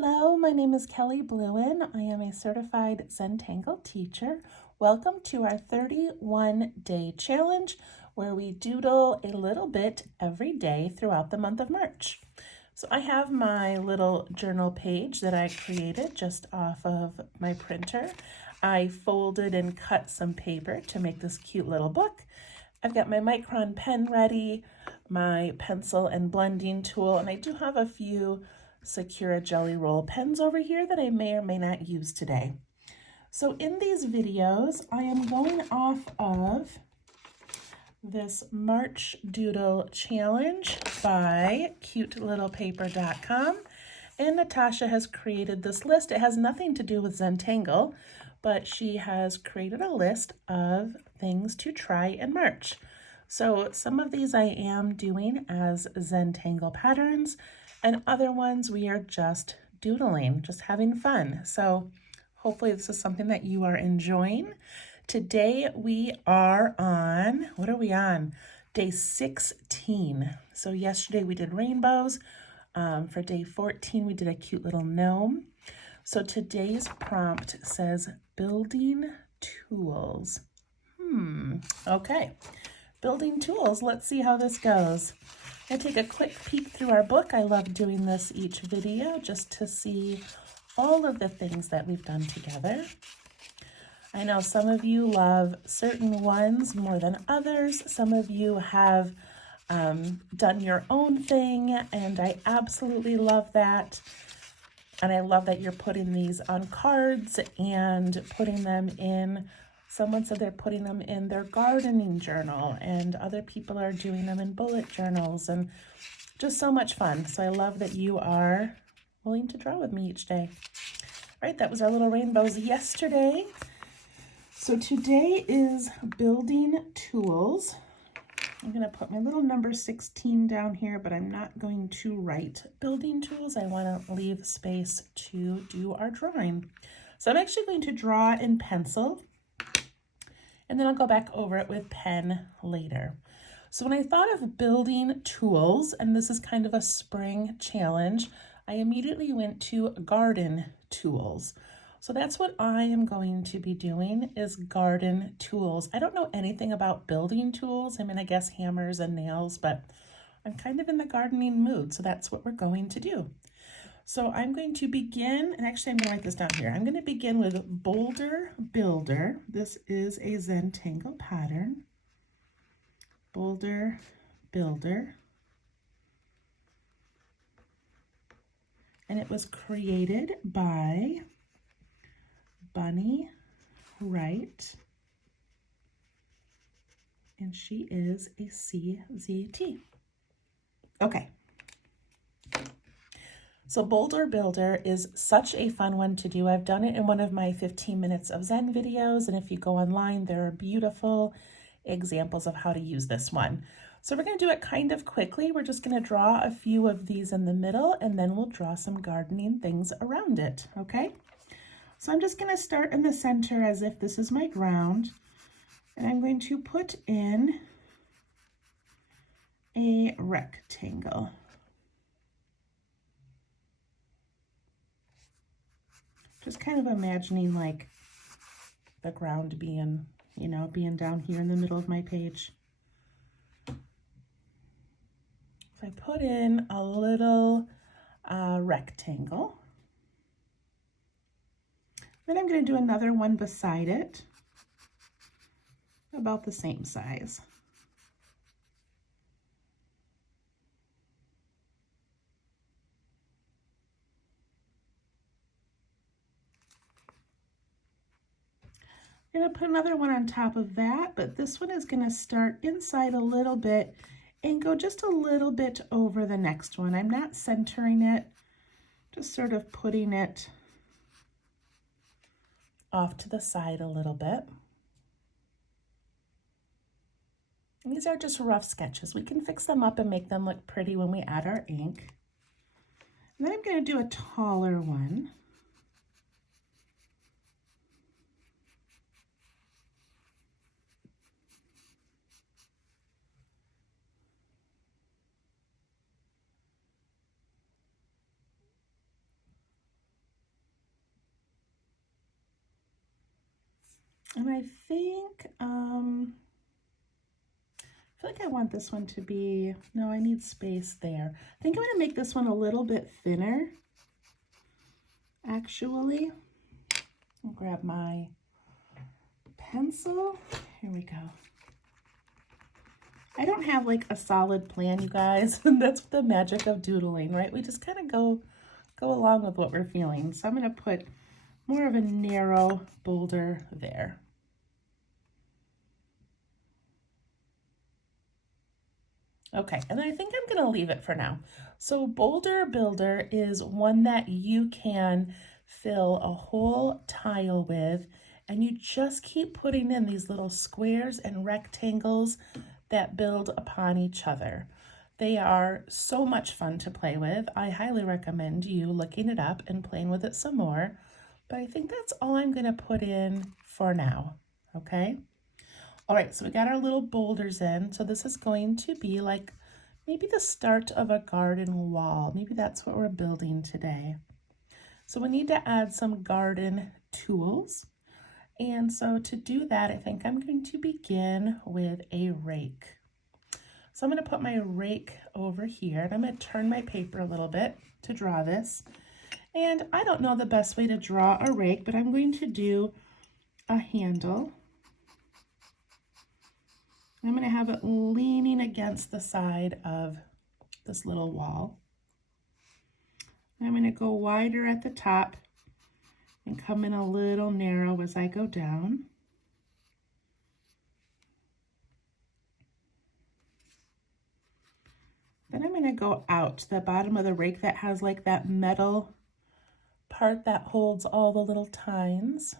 Hello, my name is Kelly Bluen. I am a certified Zentangle teacher. Welcome to our 31-day challenge where we doodle a little bit every day throughout the month of March. So I have my little journal page that I created just off of my printer. I folded and cut some paper to make this cute little book. I've got my Micron pen ready, my pencil and blending tool, and I do have a few Secura Jelly Roll pens over here that I may or may not use today. So in these videos, I am going off of this March Doodle Challenge by cutelittlepaper.com. And Natasha has created this list. It has nothing to do with Zentangle, but she has created a list of things to try in March. So some of these I am doing as Zentangle patterns, and other ones we are just doodling, just having fun. So hopefully this is something that you are enjoying. Today we are on, what are we on? Day 16. So yesterday we did rainbows. For day 14 we did a cute little gnome. So today's prompt says building tools. Okay. Building tools. Let's see how this goes. I take a quick peek through our book. I love doing this each video just to see all of the things that we've done together. I know some of you love certain ones more than others. Some of you have done your own thing, and I absolutely love that. And I love that you're putting these on cards and putting them in. Someone said they're putting them in their gardening journal, and other people are doing them in bullet journals, and just so much fun. So I love that you are willing to draw with me each day. All right, that was our little rainbows yesterday. So today is building tools. I'm going to put my little number 16 down here, but I'm not going to write building tools. I want to leave space to do our drawing. So I'm actually going to draw in pencil, and then I'll go back over it with pen later. So when I thought of building tools, and this is kind of a spring challenge, I immediately went to garden tools. So that's what I am going to be doing, is garden tools. I don't know anything about building tools. I mean, I guess hammers and nails, but I'm kind of in the gardening mood, so that's what we're going to do. So I'm going to begin, and actually I'm going to write this down here. I'm going to begin with Boulder Builder. This is a Zentangle pattern. Boulder Builder. And it was created by Bunny Wright, and she is a CZT. Okay. So Boulder Builder is such a fun one to do. I've done it in one of my 15 minutes of Zen videos, and if you go online, there are beautiful examples of how to use this one. So we're going to do it kind of quickly. We're just going to draw a few of these in the middle, and then we'll draw some gardening things around it, okay? So I'm just going to start in the center as if this is my ground, and I'm going to put in a rectangle. Just kind of imagining like the ground being, being down here in the middle of my page. So I put in a little rectangle. Then I'm going to do another one beside it, about the same size. I'm going to put another one on top of that, but this one is going to start inside a little bit and go just a little bit over the next one. I'm not centering it, just sort of putting it off to the side a little bit. And these are just rough sketches. We can fix them up and make them look pretty when we add our ink. And then I'm going to do a taller one. And I think, I feel like I want this one to be, no, I need space there. I think I'm gonna make this one a little bit thinner, actually. I'll grab my pencil. Here we go. I don't have like a solid plan, you guys. That's the magic of doodling, right? We just kind of go along with what we're feeling. So I'm gonna put more of a narrow boulder there. Okay, and I think I'm gonna leave it for now. So Boulder Builder is one that you can fill a whole tile with, and you just keep putting in these little squares and rectangles that build upon each other. They are so much fun to play with. I highly recommend you looking it up and playing with it some more, but I think that's all I'm gonna put in for now, okay? All right, so we got our little boulders in. So this is going to be like maybe the start of a garden wall. Maybe that's what we're building today. So we need to add some garden tools. And so to do that, I think I'm going to begin with a rake. So I'm going to put my rake over here, and I'm going to turn my paper a little bit to draw this. And I don't know the best way to draw a rake, but I'm going to do a handle. I'm going to have it leaning against the side of this little wall. I'm going to go wider at the top and come in a little narrow as I go down. Then I'm going to go out to the bottom of the rake that has like that metal part that holds all the little tines.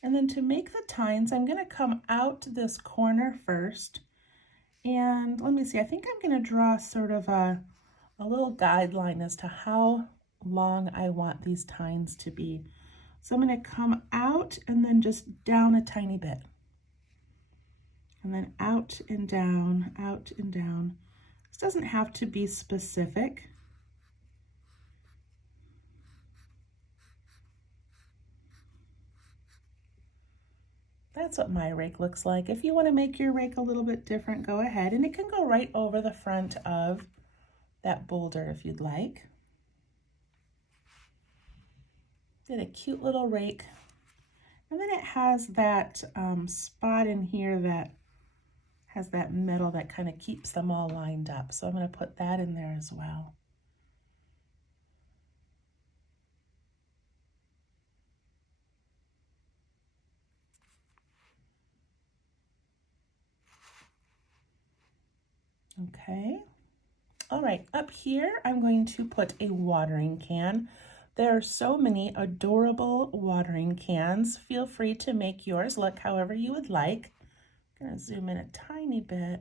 And then to make the tines, I'm going to come out this corner first. And let me see, I think I'm going to draw sort of a little guideline as to how long I want these tines to be. So I'm going to come out and then just down a tiny bit. And then out and down, out and down. This doesn't have to be specific. That's what my rake looks like. If you want to make your rake a little bit different, go ahead. And it can go right over the front of that boulder if you'd like. Did a cute little rake. And then it has that spot in here that has that metal that kind of keeps them all lined up. So I'm going to put that in there as well. Okay. All right, up here, I'm going to put a watering can. There are so many adorable watering cans. Feel free to make yours look however you would like. I'm gonna zoom in a tiny bit.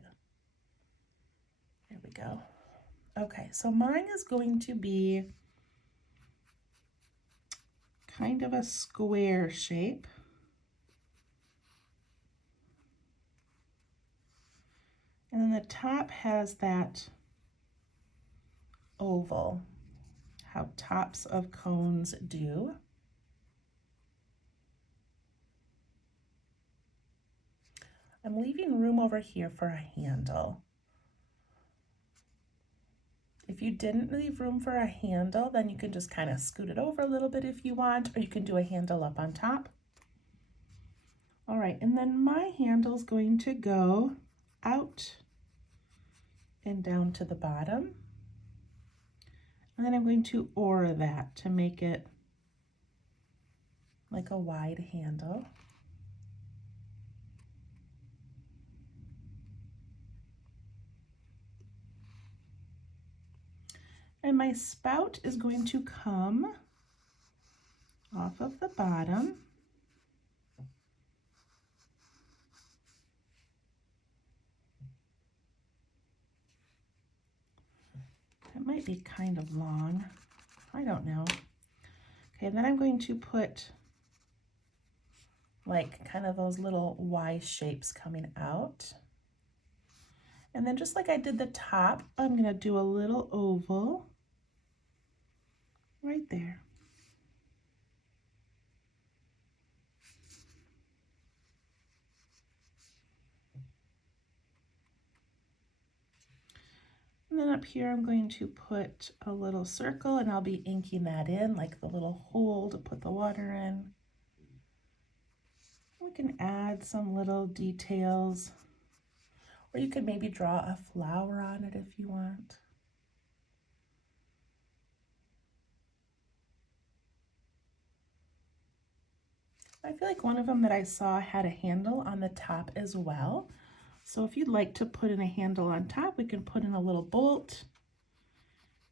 There we go. Okay, so mine is going to be kind of a square shape. And then the top has that oval, how tops of cones do. I'm leaving room over here for a handle. If you didn't leave room for a handle, then you can just kind of scoot it over a little bit if you want, or you can do a handle up on top. All right, and then my handle is going to go out and down to the bottom. And then I'm going to aura that to make it like a wide handle. And my spout is going to come off of the bottom. It might be kind of long. I don't know. Okay, and then I'm going to put like kind of those little Y shapes coming out. And then just like I did the top, I'm going to do a little oval. right there. And then up here, I'm going to put a little circle, and I'll be inking that in, like the little hole to put the water in. We can add some little details, or you could maybe draw a flower on it if you want. I feel like one of them that I saw had a handle on the top as well. So if you'd like to put in a handle on top, we can put in a little bolt,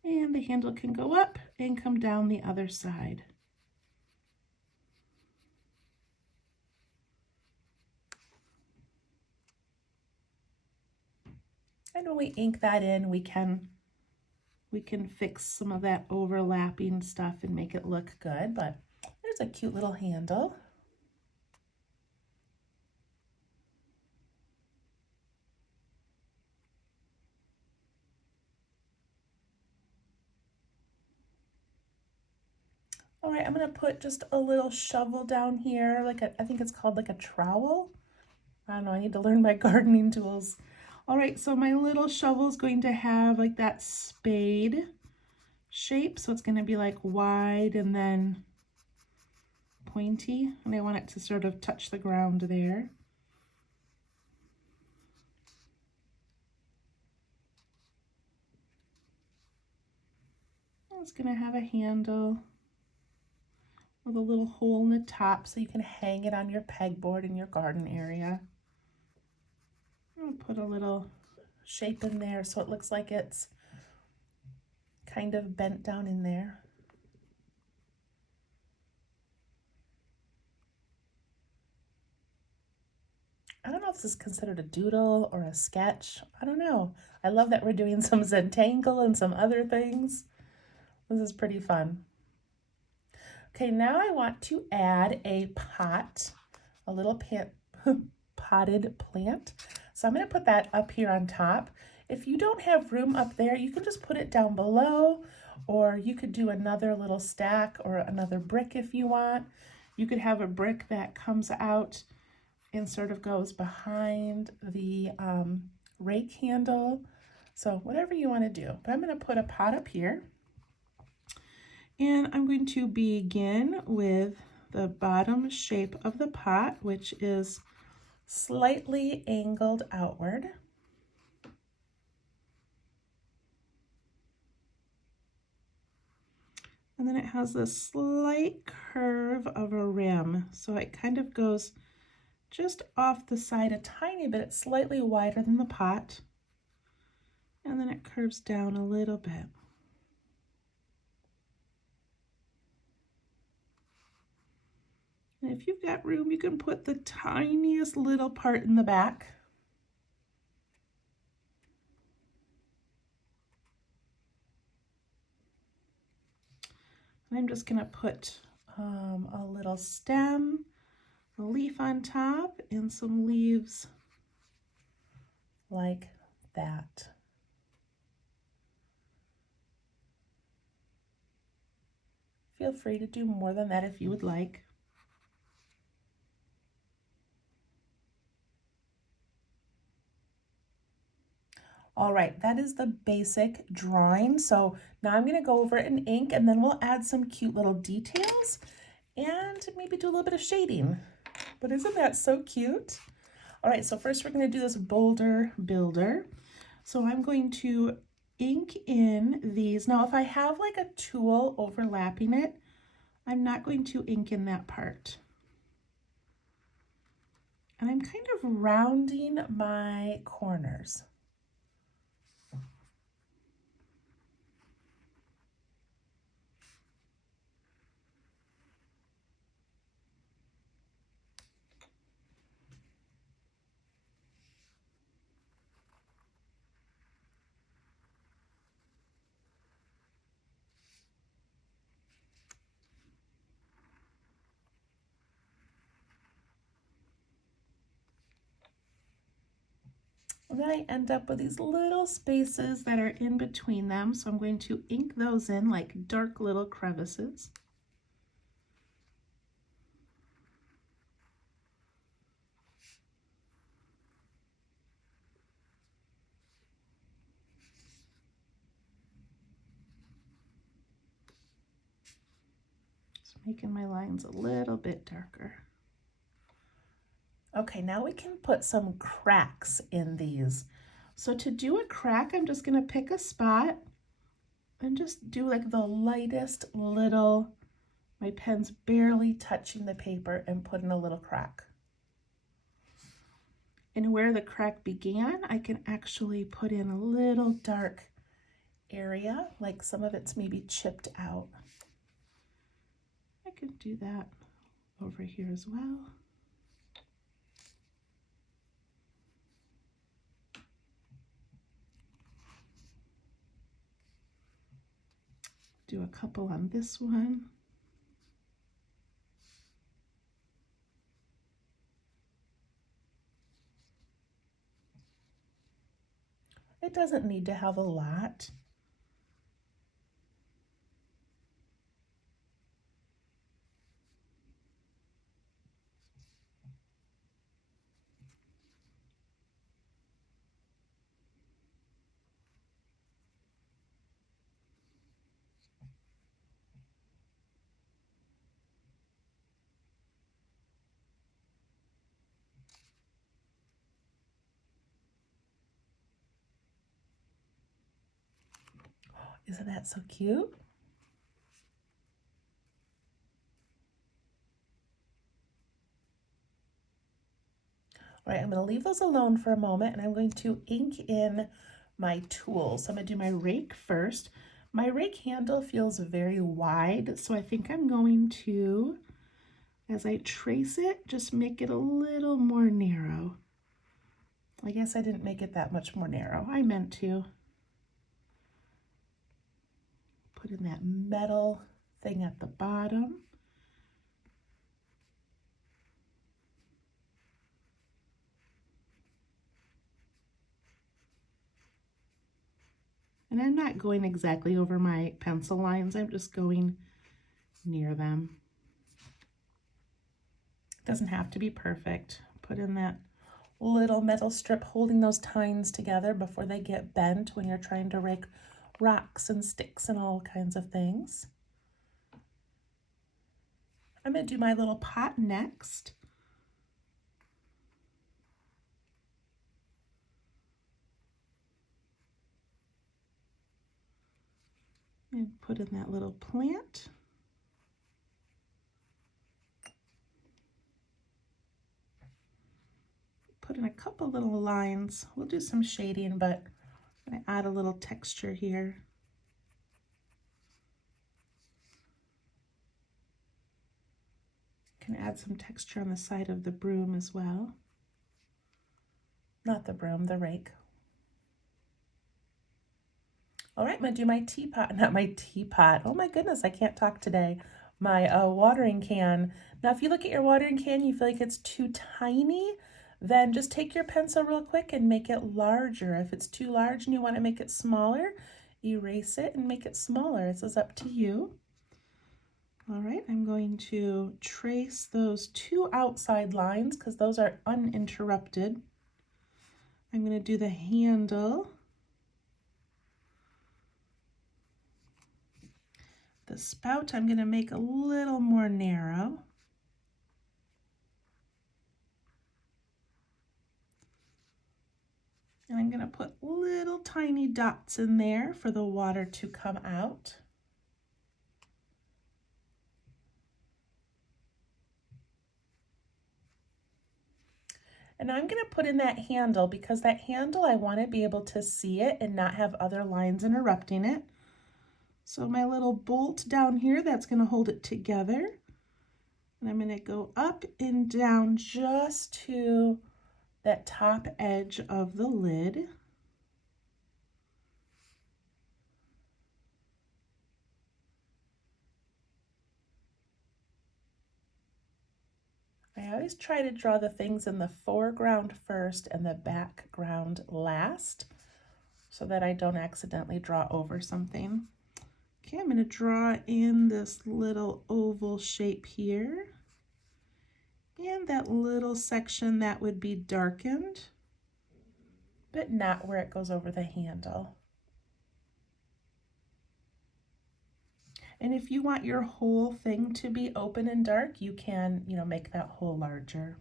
and the handle can go up and come down the other side. And when we ink that in, we can fix some of that overlapping stuff and make it look good, but there's a cute little handle. All right, I'm gonna put just a little shovel down here, like I think it's called like a trowel. I don't know, I need to learn my gardening tools. All right, so my little shovel is going to have like that spade shape. So it's gonna be like wide and then pointy, and I want it to sort of touch the ground there. It's gonna have a handle with a little hole in the top so you can hang it on your pegboard in your garden area. I'll put a little shape in there so it looks like it's kind of bent down in there. I don't know if this is considered a doodle or a sketch. I don't know. I love that we're doing some Zentangle and some other things. This is pretty fun. Okay, now I want to add a pot, a little potted plant. So I'm going to put that up here on top. If you don't have room up there, you can just put it down below, or you could do another little stack or another brick if you want. You could have a brick that comes out and sort of goes behind the rake handle. So whatever you want to do. But I'm going to put a pot up here. And I'm going to begin with the bottom shape of the pot, which is slightly angled outward. And then it has this slight curve of a rim. So it kind of goes just off the side a tiny bit. It's slightly wider than the pot. And then it curves down a little bit. And if you've got room, you can put the tiniest little part in the back. And I'm just going to put a little stem, a leaf on top, and some leaves like that. Feel free to do more than that if you would like. All right, that is the basic drawing. So now I'm going to go over it in ink, and then we'll add some cute little details and maybe do a little bit of shading. But isn't that so cute? All right, so first we're going to do this boulder builder. So I'm going to ink in these. Now, if I have like a tool overlapping it, I'm not going to ink in that part. And I'm kind of rounding my corners. And then I end up with these little spaces that are in between them. So I'm going to ink those in like dark little crevices. Just making my lines a little bit darker. Okay, now we can put some cracks in these. So to do a crack, I'm just gonna pick a spot and just do like the lightest little, my pen's barely touching the paper, and put in a little crack. And where the crack began, I can actually put in a little dark area, like some of it's maybe chipped out. I could do that over here as well. Do a couple on this one. It doesn't need to have a lot. Isn't that so cute? All right, I'm going to leave those alone for a moment, and I'm going to ink in my tools. So I'm going to do my rake first. My rake handle feels very wide, so I think I'm going to, as I trace it, just make it a little more narrow. I guess I didn't make it that much more narrow. I meant to. Put in that metal thing at the bottom. And I'm not going exactly over my pencil lines, I'm just going near them. It doesn't have to be perfect. Put in that little metal strip holding those tines together before they get bent when you're trying to rake rocks and sticks and all kinds of things. I'm going to do my little pot next. And put in that little plant. Put in a couple little lines. We'll do some shading, but I'm going to add a little texture here. Can add some texture on the side of the broom as well. Not the broom, the rake. All right, I'm gonna do my teapot, not my teapot. Oh my goodness, I can't talk today. My watering can. Now, if you look at your watering can, you feel like it's too tiny, then just take your pencil real quick and make it larger. If it's too large and you want to make it smaller, erase it and make it smaller. This is up to you. All right, I'm going to trace those two outside lines because those are uninterrupted. I'm going to do the handle. The spout I'm going to make a little more narrow. And I'm going to put little tiny dots in there for the water to come out. And I'm going to put in that handle because that handle, I want to be able to see it and not have other lines interrupting it. So my little bolt down here, that's going to hold it together. And I'm going to go up and down just to that top edge of the lid. I always try to draw the things in the foreground first and the background last so that I don't accidentally draw over something. Okay, I'm going to draw in this little oval shape here. And that little section that would be darkened, but not where it goes over the handle. And if you want your whole thing to be open and dark, you can, make that hole larger.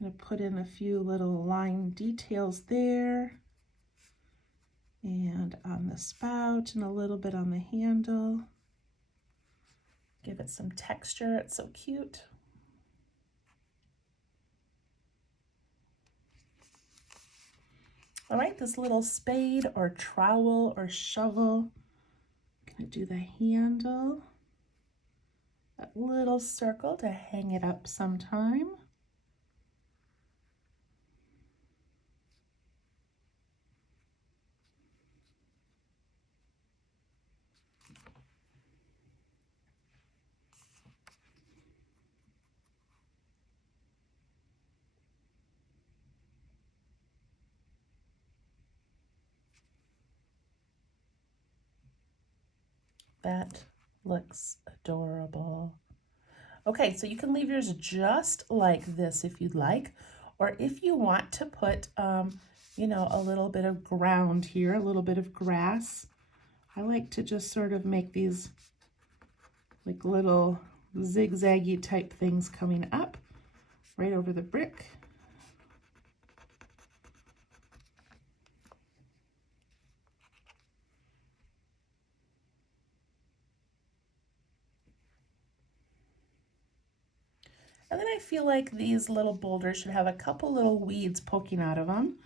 I'm going to put in a few little line details there, and on the spout, and a little bit on the handle. Give it some texture, it's so cute. All right, this little spade or trowel or shovel, I'm gonna do the handle, that little circle to hang it up sometime. That looks adorable. Okay, so you can leave yours just like this if you'd like, or if you want to put, a little bit of ground here, a little bit of grass. I like to just sort of make these like little zigzaggy type things coming up right over the brick. And then I feel like these little boulders should have a couple little weeds poking out of them.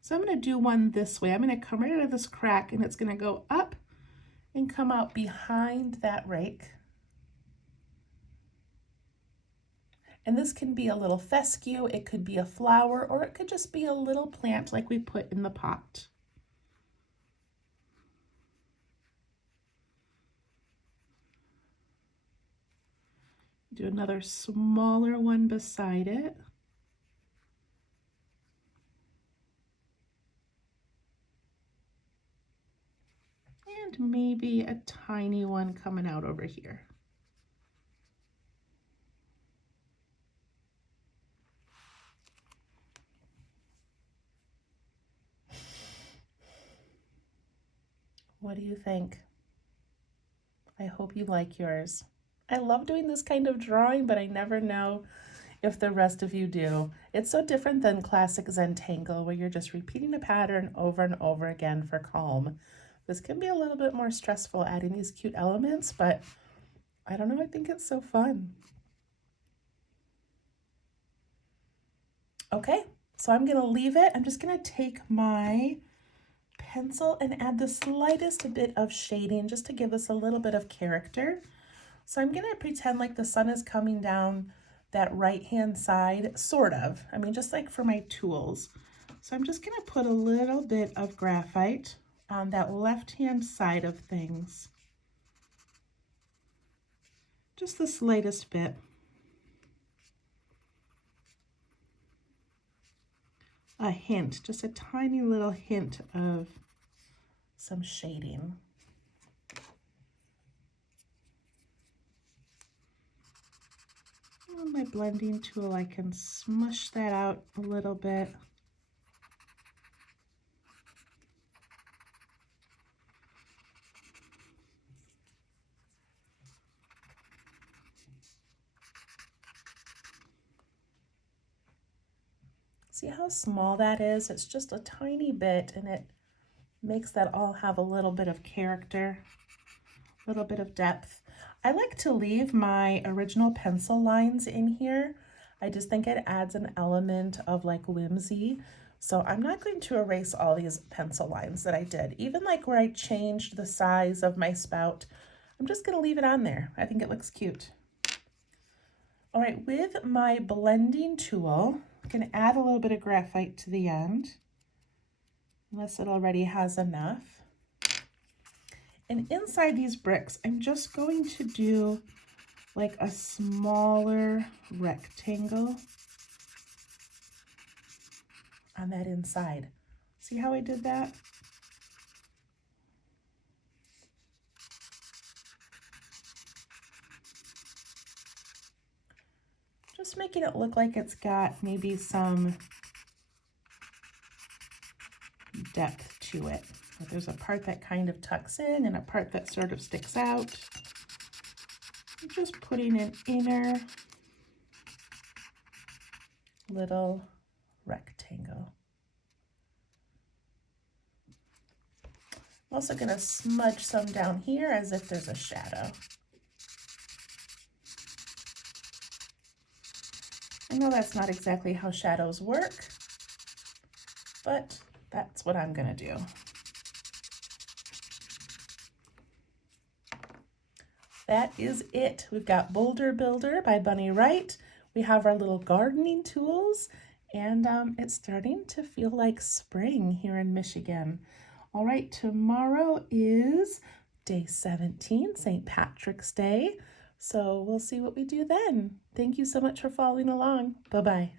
So I'm going to do one this way. I'm going to come right out of this crack, and it's going to go up and come out behind that rake. And this can be a little fescue, it could be a flower, or it could just be a little plant like we put in the pot. Do another smaller one beside it. And maybe a tiny one coming out over here. What do you think? I hope you like yours. I love doing this kind of drawing, but I never know if the rest of you do. It's so different than classic Zentangle, where you're just repeating a pattern over and over again for calm. This can be a little bit more stressful adding these cute elements, but I don't know, I think it's so fun. Okay, so I'm gonna leave it. I'm just gonna take my pencil and add the slightest bit of shading just to give us a little bit of character. So I'm gonna pretend like the sun is coming down that right-hand side, sort of. I mean, just like for my tools. So I'm just gonna put a little bit of graphite on that left-hand side of things. Just the slightest bit. A hint, just a tiny little hint of some shading. On my blending tool, I can smush that out a little bit. See how small that is? It's just a tiny bit, and it makes that all have a little bit of character, a little bit of depth. I like to leave my original pencil lines in here. I just think it adds an element of like whimsy. So I'm not going to erase all these pencil lines that I did. Even like where I changed the size of my spout, I'm just gonna leave it on there. I think it looks cute. All right, with my blending tool, I'm gonna add a little bit of graphite to the end, unless it already has enough. And inside these bricks, I'm just going to do like a smaller rectangle on that inside. See how I did that? Just making it look like it's got maybe some depth to it. There's a part that kind of tucks in and a part that sort of sticks out. I'm just putting an inner little rectangle. I'm also going to smudge some down here as if there's a shadow. I know that's not exactly how shadows work, but that's what I'm going to do. That is it. We've got Boulder Builder by Bunny Wright. We have our little gardening tools, and it's starting to feel like spring here in Michigan. All right, tomorrow is day 17, St. Patrick's Day. So we'll see what we do then. Thank you so much for following along. Bye-bye.